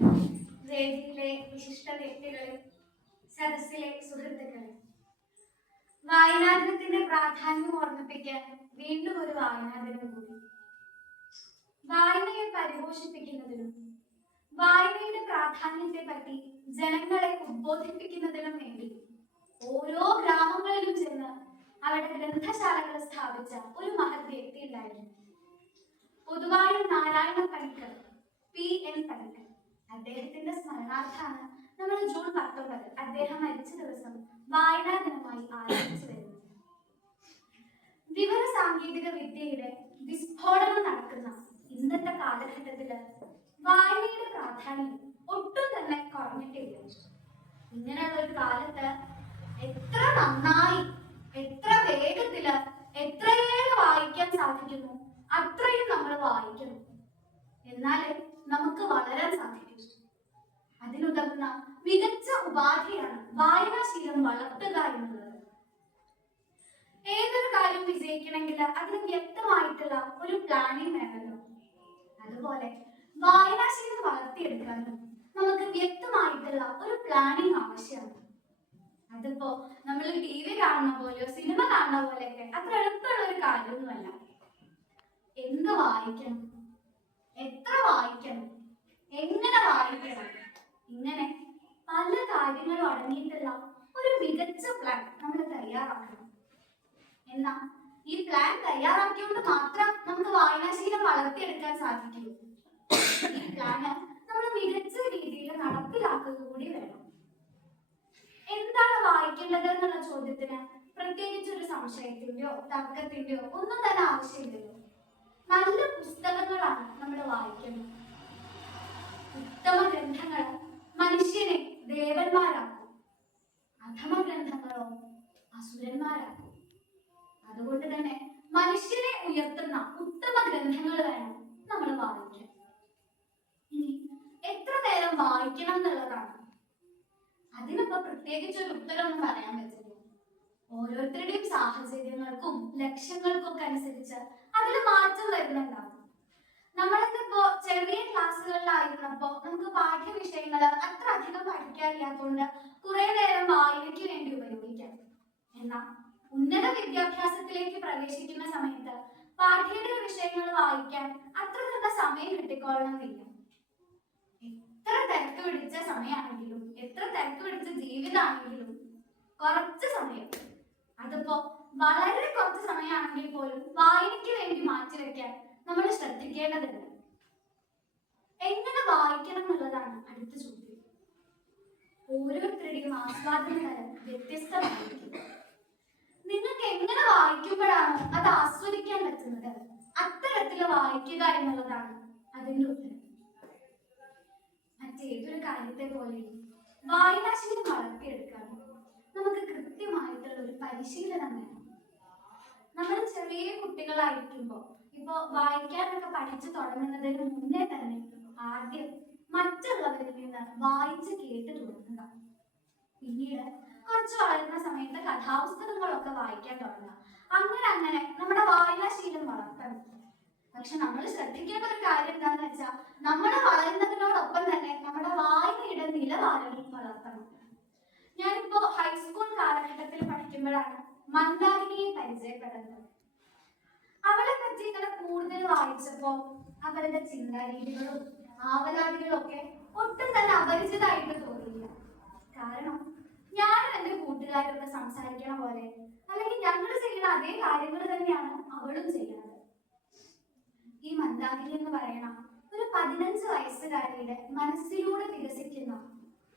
വേദിയിലെ വിശിഷ്ട വ്യക്തികളെ സദസ്സിലെ സുഹൃത്തുക്കളെ. വായനാദിനത്തിന്റെ പ്രാധാന്യം ഓർമ്മിപ്പിക്കാൻ വീണ്ടും ഒരു വായനാദിനം കൂടി. വായനയെ പരിപോഷിപ്പിക്കുന്നതിനും വായനയുടെ പ്രാധാന്യത്തെ പറ്റി ജനങ്ങളെ ഉദ്ബോധിപ്പിക്കുന്നതിനും വേണ്ടി ഓരോ ഗ്രാമങ്ങളിലും ചെന്ന് അവിടെ ഗ്രന്ഥശാലകൾ സ്ഥാപിച്ച ഒരു മഹത് വ്യക്തി ഉണ്ടായിരുന്നു പൊതുവായ നാരായണ പണിക്കർ പി എൻ പണിക്കർ. അദ്ദേഹത്തിന്റെ സ്മരണാർത്ഥാണ് നമ്മൾ ജൂൺ പത്തൊമ്പത് അദ്ദേഹം മരിച്ച ദിവസം വായനാ ദിനമായി ആചരിച്ചു വരുന്നത്. വിവര സാങ്കേതിക വിദ്യയുടെ വിസ്ഫോടനം നടക്കുന്ന ഇന്നത്തെ കാലഘട്ടത്തിൽ വായനയുടെ പ്രാധാന്യം ഒട്ടും തന്നെ കുറഞ്ഞിട്ടില്ല. ഇങ്ങനെയുള്ള ഒരു കാലത്ത് എത്ര നന്നായി എത്ര വേഗത്തിൽ എത്രയേറെ വായിക്കാൻ സാധിക്കുന്നു അത്രയും നമ്മൾ വായിക്കണം എന്നാലേ നമുക്ക് വളരാൻ സാധിക്കൂ അതിനുതകുന്ന മികച്ച ഉപാധിയാണ് വായനാശീലം വളർത്തുക എന്നുള്ളത് ഏതൊരു കാര്യം വിജയിക്കണമെങ്കിൽ അതിന് വ്യക്തമായിട്ടുള്ള ഒരു പ്ലാനിങ് വേണമല്ലോ. അതുപോലെ വായനാശീലം വളർത്തിയെടുക്കാനും നമുക്ക് വ്യക്തമായിട്ടുള്ള ഒരു പ്ലാനിങ് ആവശ്യമാണ്. അതിപ്പോ നമ്മൾ ടി വി കാണുന്ന പോലെയോ സിനിമ കാണുന്ന പോലെയൊക്കെ അത്ര എളുപ്പമുള്ള ഒരു കാര്യമൊന്നുമല്ല. എന്ത് വായിക്കണം? എത്ര വായിക്കണം? എങ്ങനെ വായിക്കണം? ഇങ്ങനെ പല കാര്യങ്ങളും അടങ്ങിയിട്ടുള്ള പ്ലാൻ നമ്മൾ തയ്യാറാക്കണം. എന്നാ ഈ പ്ലാൻ തയ്യാറാക്കിയോണ്ട് മാത്രം നമുക്ക് വായനാശീലം വളർത്തിയെടുക്കാൻ സാധിക്കുള്ളൂ ഈ പ്ലാന് നമ്മൾ മികച്ച രീതിയിൽ നടപ്പിലാക്കുക കൂടി വേണം. എന്താണ് വായിക്കേണ്ടത് എന്നുള്ള ചോദ്യത്തിന് പ്രത്യേകിച്ച് ഒരു സംശയത്തിന്റെയോ തർക്കത്തിന്റെയോ ഒന്നും തന്നെ ആവശ്യമില്ലല്ലോ. നല്ല പുസ്തകങ്ങളാണ് നമ്മൾ വായിക്കുന്നത്. ഉത്തമ ഗ്രന്ഥങ്ങൾ മനുഷ്യനെ ഗ്രന്ഥങ്ങളോ അസുരന്മാരാക്കും. അതുകൊണ്ട് തന്നെ മനുഷ്യരെ ഉയർത്തുന്ന ഉത്തമ ഗ്രന്ഥങ്ങൾ വേണം നമ്മൾ വായിക്കാൻ. ഇനി എത്ര നേരം വായിക്കണം എന്നുള്ളതാണ്. അതിനിപ്പോ പ്രത്യേകിച്ച് ഒരു ഉത്തരമൊന്നും പറയാൻ പറ്റില്ല. ഓരോരുത്തരുടെയും സാഹചര്യങ്ങൾക്കും ലക്ഷ്യങ്ങൾക്കും ഒക്കെ അനുസരിച്ച് അതിൽ മാറ്റം വരുന്നുണ്ടാവും നമ്മളിപ്പോ ചെറിയ ക്ലാസ്സുകളിലായിരുന്നപ്പോ നമുക്ക് പാഠ്യവിഷയങ്ങൾ അത്ര അധികം പഠിക്കാനില്ലാത്തതുകൊണ്ട് കുറെ നേരം വായനയ്ക്ക് വേണ്ടി ഉപയോഗിക്കാം. എന്നാൽ ഉന്നത വിദ്യാഭ്യാസത്തിലേക്ക് പ്രവേശിക്കുന്ന സമയത്ത് പാഠ്യേതര വിഷയങ്ങൾ വായിക്കാൻ അത്ര നല്ല സമയം കിട്ടിക്കൊള്ളണമെന്നില്ല. എത്ര തിരക്ക് പിടിച്ച സമയമാണെങ്കിലും എത്ര തിരക്ക് പിടിച്ച ജീവിതമാണെങ്കിലും കുറച്ച് സമയം. അതിപ്പോ വളരെ കുറച്ച് സമയമാണെങ്കിൽ പോലും വായനയ്ക്ക് വേണ്ടി മാറ്റിവെക്കാൻ നമ്മൾ ശ്രദ്ധിക്കേണ്ടതുണ്ട്. എങ്ങനെ വായിക്കണം എന്നുള്ളതാണ് അടുത്ത ചോദ്യം. ഓരോരുത്തരുടെയും ആസ്വാദന തരം വ്യത്യസ്തമായിരിക്കും. എങ്ങനെ വായിക്കുമ്പോഴാണ് അത് ആസ്വദിക്കാൻ പറ്റുന്നത്? അത്തരത്തിൽ വായിക്കുക എന്നുള്ളതാണ് അതിന്റെ ഉത്തരം. മറ്റേതൊരു കാര്യത്തെ പോലെയും വായനാശീലം വളർത്തിയെടുക്കാൻ നമുക്ക് കൃത്യമായിട്ടുള്ള ഒരു പരിശീലനം വേണം. നമ്മൾ ചെറിയ കുട്ടികളായിരിക്കുമ്പോൾ ഇപ്പോ വായിക്കാനൊക്കെ പഠിച്ചു തുടങ്ങുന്നതിന് മുന്നേ തന്നെ ആദ്യം മറ്റുള്ളവരിൽ നിന്ന് വായിച്ച് കേട്ട് തുടങ്ങുക. പിന്നീട് കുറച്ച് വളരുന്ന സമയത്ത് കഥാപുസ്തകങ്ങളൊക്കെ വായിക്കാൻ തുടങ്ങുക. അങ്ങനെ അങ്ങനെ നമ്മുടെ വായനാശീലം വളർത്തണം. പക്ഷെ നമ്മൾ ശ്രദ്ധിക്കേണ്ട ഒരു കാര്യം എന്താണെന്ന് വെച്ചാൽ നമ്മൾ വളരുന്നതിനോടൊപ്പം തന്നെ നമ്മുടെ വായനയുടെ നിലവാരവും വളർത്തണം. ഞാനിപ്പോ ഹൈസ്കൂൾ കാലഘട്ടത്തിൽ പഠിക്കുമ്പോഴാണ് മന്ദാരിനിയെ പരിചയപ്പെടുന്നത്. അവളെ പറ്റി ഇങ്ങനെ കൂടുതൽ വായിച്ചപ്പോ അവരുടെ ചിന്താരീതികളും ആവലാതികളും ഒക്കെ ഒട്ടും തന്നെ അപരിചിതമായിട്ട് തോന്നിയില്ല. കാരണം ഞാനും എന്റെ കൂട്ടുകാരോട് സംസാരിക്കണ പോലെ അല്ലെങ്കിൽ ഞങ്ങൾ ചെയ്യുന്ന അതേ കാര്യങ്ങൾ തന്നെയാണ് അവളും ചെയ്യുന്നത്. ഈ മന്ദാകിനി എന്ന് പറയണ ഒരു പതിനഞ്ച് വയസ്സുകാരിയുടെ മനസ്സിലൂടെ വികസിക്കുന്ന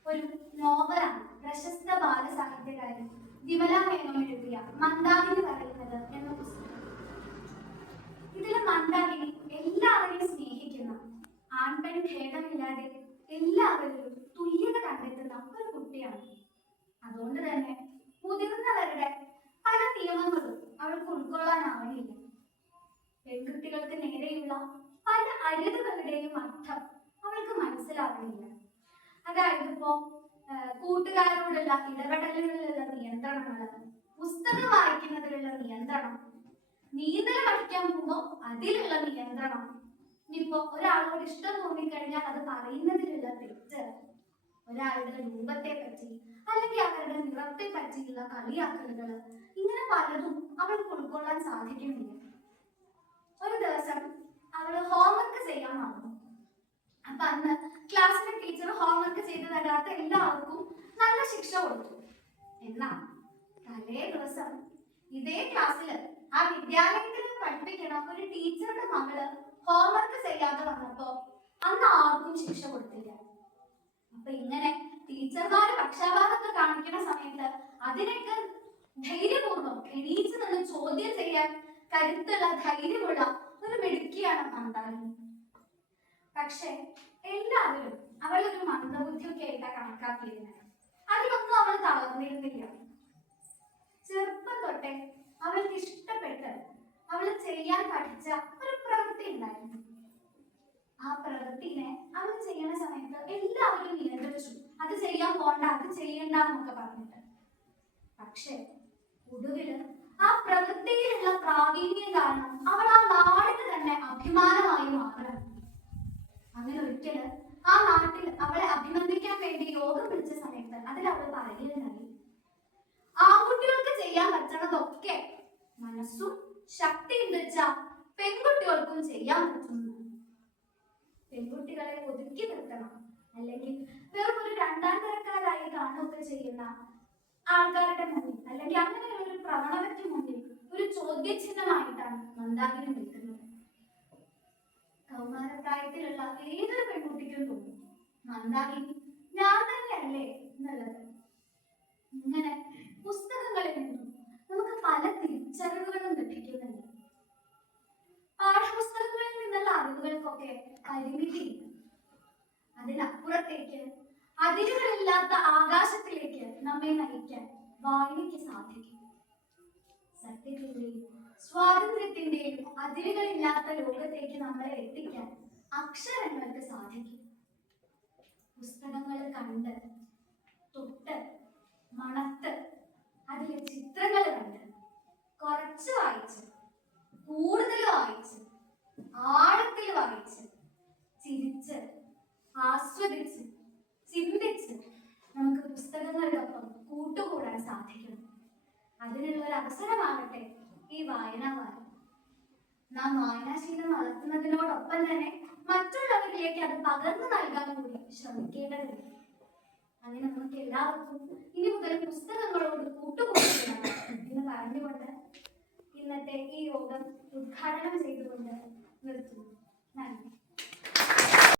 ഒരു നോവലാണ് പ്രശസ്ത ബാലസാഹിത്യകാരൻ വിമല മേനോൻ എഴുതിയ മന്ദാകിനി പറയുന്നത് എന്ന പുസ്തകം. ഇതിലെ മന്ദാകിനി എല്ലാവരെയും സ്നേഹിക്കുന്ന ആൺപെൺ ഭേദമില്ലാതെ എല്ലാവരിലും തുല്യത കണ്ടെത്തുന്ന ഒരു കുട്ടിയാണ് അതുകൊണ്ട് തന്നെ മുതിർന്നവരുടെ പല നിയമങ്ങളും അവൾക്ക് ഉൾക്കൊള്ളാനാവണില്ല. പെൺകുട്ടികൾക്ക് നേരെയുള്ള പല അരുതുകളുടെയും അർത്ഥം അവൾക്ക് മനസ്സിലാവുന്നില്ല അതായത് ഇപ്പോ കൂട്ടുകാരോടുള്ള ഇടപെടലുകളിലുള്ള നിയന്ത്രണങ്ങൾ പുസ്തകം വായിക്കുന്നതിലുള്ള നിയന്ത്രണം നീന്തൽ പഠിക്കാൻ പോകുമ്പോൾ അതിലുള്ള നിയന്ത്രണം. ഇനിയിപ്പോ ഒരാളോട് ഇഷ്ടം തോന്നിക്കഴിഞ്ഞാൽ അത് പറയുന്നതിലുള്ള തെറ്റ് ഒരാളുടെ രൂപത്തെ പറ്റി അല്ലെങ്കിൽ അവരുടെ നിറത്തെ പറ്റിയുള്ള കളിയാക്കലുകൾ ഇങ്ങനെ പലതും അവൾക്ക് ഉൾക്കൊള്ളാൻ സാധിക്കുന്നില്ല. ഒരു ദിവസം അവൾ ഹോംവർക്ക് ചെയ്യാൻ വന്നു. അപ്പൊ അന്ന് ക്ലാസ്സിലെ ടീച്ചർ ഹോംവർക്ക് ചെയ്ത് തരാത്ത എല്ലാവർക്കും നല്ല ശിക്ഷ കൊടുത്തു. എന്നാ തലേ ദിവസം ഇതേ ക്ലാസ്സിൽ ആ വിദ്യാലയത്തിൽ പഠിപ്പിക്കണ ഒരു ടീച്ചറുടെ മകൾ ഹോംവർക്ക് ചെയ്യാതെ വന്നപ്പോ അന്ന് ആർക്കും ശിക്ഷ കൊടുത്തില്ല. അപ്പൊ ഇങ്ങനെ ടീച്ചർമാര് പക്ഷാപാതമൊക്കെ കാണിക്കുന്ന സമയത്ത് അതിനൊക്കെ ധൈര്യപൂർവം എണീച്ച് നിന്ന് ചോദ്യം ചെയ്യാൻ കരുത്തുള്ള ധൈര്യമുള്ള ഒരു മിടുക്കിയാണ് മന്ദാരി പക്ഷെ എല്ലാവരും അവളൊരു മന്ദബുദ്ധിയൊക്കെ ആയിട്ടാ കണക്കാക്കിയിരുന്നത് അതിലൊന്നും അവൾ തളർന്നിരുന്നില്ല. ചെറുപ്പം തൊട്ടേ അവൾക്ക് ഇഷ്ടപ്പെട്ട് അവൾ ചെയ്യാൻ പഠിച്ച ഒരു പ്രവൃത്തി ഉണ്ടായിരുന്നു ആ പ്രവൃത്തിനെ അവർ ചെയ്യുന്ന സമയത്ത് എല്ലാവരും നിയന്ത്രിച്ചു. അത് ചെയ്യാൻ പോണ്ട അത് ചെയ്യണ്ട എന്നൊക്കെ പറഞ്ഞിട്ട്. പക്ഷെ ഒടുവിൽ ആ പ്രവൃത്തിയിലുള്ള പ്രാവീണ്യം കാരണം അവൾ ആ നാടിന് തന്നെ അഭിമാനമായി മാറണം. അങ്ങനെ ഒരിക്കൽ ആ നാട്ടിൽ അവളെ അഭിനന്ദിക്കാൻ വേണ്ടി യോഗം വിളിച്ച സമയത്ത് അതിൽ അവൾ പറയുകയുണ്ടായി. ആൺകുട്ടികൾക്ക് ചെയ്യാൻ പറ്റണതൊക്കെ മനസ്സും ശക്തിയും വെച്ച പെൺകുട്ടികൾക്കും ചെയ്യാൻ പറ്റുന്നു. പെൺകുട്ടികളെ ഒതുക്കി നിർത്തണം. അല്ലെങ്കിൽ വെറും ഒരു രണ്ടാം തരക്കാരായി കാണുകയൊക്കെ ചെയ്യുന്ന ആൾക്കാരുടെ മുന്നിൽ അല്ലെങ്കിൽ അങ്ങനെ ഒരു പ്രവണതയ്ക്ക് മുന്നിൽ ഒരു ചോദ്യചിഹ്നമായിട്ടാണ് മന്ദാകിനി നിൽക്കുന്നത്. കൗമാരപ്രായത്തിലുള്ള ഏതൊരു പെൺകുട്ടിക്കും തോന്നും മന്ദാകിനി ഞാൻ തന്നെയല്ലേ എന്നുള്ളത് ഇങ്ങനെ പുസ്തകങ്ങളിൽ നിന്നും നമുക്ക് പല തിരിച്ചറിവുകളും ലഭിക്കുന്നുണ്ട് പാഠപുസ്തകങ്ങളിൽ നിന്നുള്ള അറിവുകൾക്കൊക്കെ പരിമിതിയുണ്ട് അതിനപ്പുറത്തേക്ക് അതിരുകളില്ലാത്ത ആകാശത്തിലേക്ക് നമ്മെ നയിക്കാൻ വായനയ്ക്ക് സാധിക്കും. സത്യത്തിന്റെയും സ്വാതന്ത്ര്യത്തിന്റെയും അതിരുകളില്ലാത്ത ലോകത്തേക്ക് നമ്മളെ എത്തിക്കാൻ അക്ഷരങ്ങൾക്ക് സാധിക്കും. പുസ്തകങ്ങൾ കണ്ട് തൊട്ട് മണത്ത് അതിലെ ചിത്രങ്ങൾ കണ്ട് കുറച്ച് വായിച്ച് കൂടുതൽ വായിച്ച് ആഴത്തിൽ വായിച്ച് ചിരിച്ച് ആസ്വദിച്ച് ചിന്തിച്ച് നമുക്ക് പുസ്തകങ്ങളിലൊപ്പം കൂട്ടുകൂടാൻ സാധിക്കണം അതിനുള്ള ഒരു അവസരമാകട്ടെ ഈ വായനാ വായനാവാരം. നാം വായനാശീലം വളർത്തുന്നതിനോടൊപ്പം തന്നെ മറ്റുള്ളവരിലേക്ക് അത് പകർന്നു നൽകാൻ കൂടി ശ്രമിക്കേണ്ടതുണ്ട്. അങ്ങനെ നമുക്ക് എല്ലാവർക്കും ഇനി മുതൽ പുസ്തകങ്ങളോട് കൂട്ടുകൂടുകയാണ് എന്ന് പറഞ്ഞുകൊണ്ട് ഇന്നത്തെ ഈ യോഗം ഉദ്ഘാടനം ചെയ്തുകൊണ്ട് നിർത്തുന്നു. നന്ദി.